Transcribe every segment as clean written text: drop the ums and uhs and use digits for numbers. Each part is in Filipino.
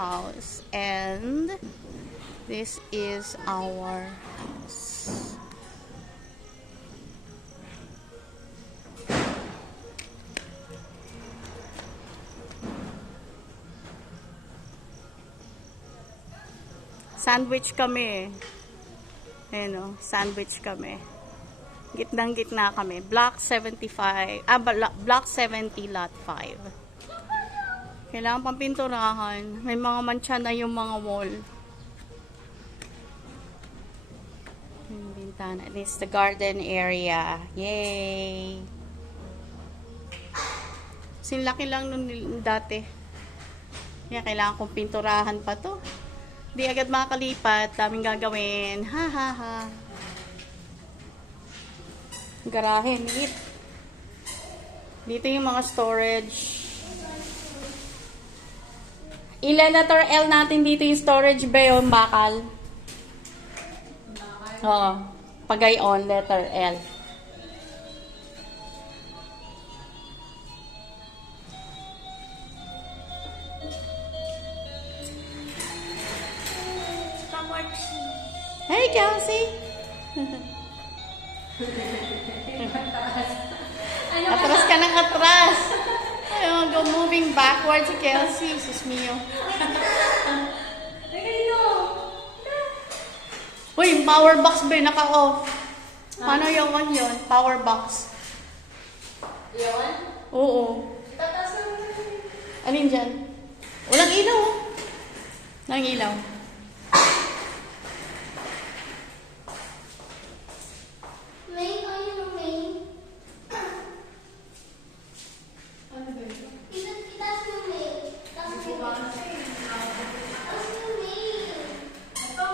house. And this is our house. Sandwich kami. Ayan o, sandwich kami. Gitnang-gitna kami. Block 75, Block 70, Lot 5. Kailangan pang pinturahan. May mga mancha na yung mga wall. Yung bintana. This is the garden area. Yay! Sinlaki lang nun dati. Kaya kailangan kong pinturahan pa to. Di agad makakalipat. Daming gagawin. Ha ha ha. Garahe, neat. Dito yung mga storage. Ilan letter L natin dito yung storage ba yung bakal? Oo. Pagayon, letter L. Hey, Kelsey! Atras ka ng atras! Ayun, go moving backwards si Kelsey. Sus mio. Uy, power box ba? Naka-off. Paano yung one yun? Power box. Yun? Oo. Tatas na mo. Alin dyan? Walang ilaw. Walang ilaw. May, ano yung may? Ano ba yun? Itaas mo yung may. Itaas mo yung may. Itaas mo yung may. Ito.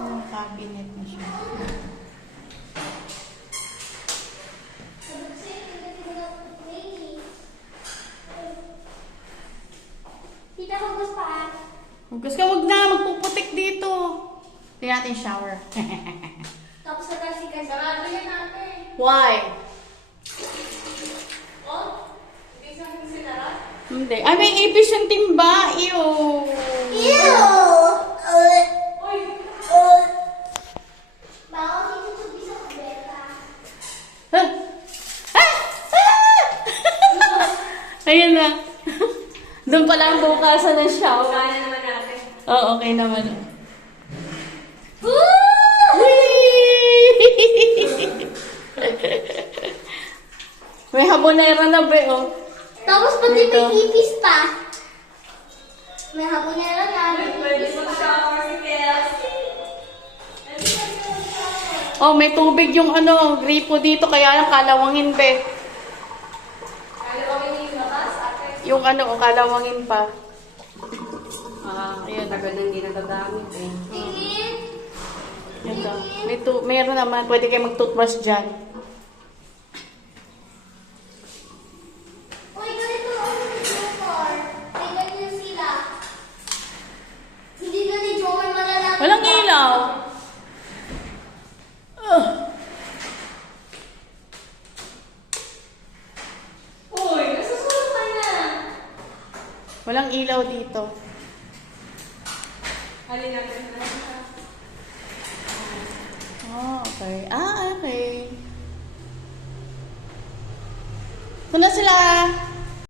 Yung cabinet na siya. Tita, hugas pa. Hugas ka, wag na. Magpuputik dito. Tingnan natin shower. Tapos nagkasi ka. Sarado yan natin. Why? Oh? Hindi sa akin sinara? Hindi. Ay, may ipis yung timba. Ew. Uy! Bawal dito tubi sa kubeta. Ah! Ah! Ah! Ayun na. Doon pa lang bukasan ng shower. Kaya naman natin. Oo, okay naman. May habonera na ba, oh. Tapos pati Dito. may ipis pa. May hapon niya lang namin. Pwede mag-shower si Kelsey. Oh, may tubig yung ano, gripo dito, kaya lang kalawangin, be. Kalawangin yung labas, ate. Yung ano, oh, kalawangin pa. Ayun, tagal na hindi nagagamit eh. Tingin. Yan daw. Mayroon naman, pwede kayo mag-toothbrush dyan. Uy, ganito ang Jomar. May ganyan sila. Hindi na ni Jomar malalaki. Walang ilaw. Uy, nasusunod ka na. Walang ilaw dito. Halin natin na. Oh, okay. Ah, okay. Ito na sila.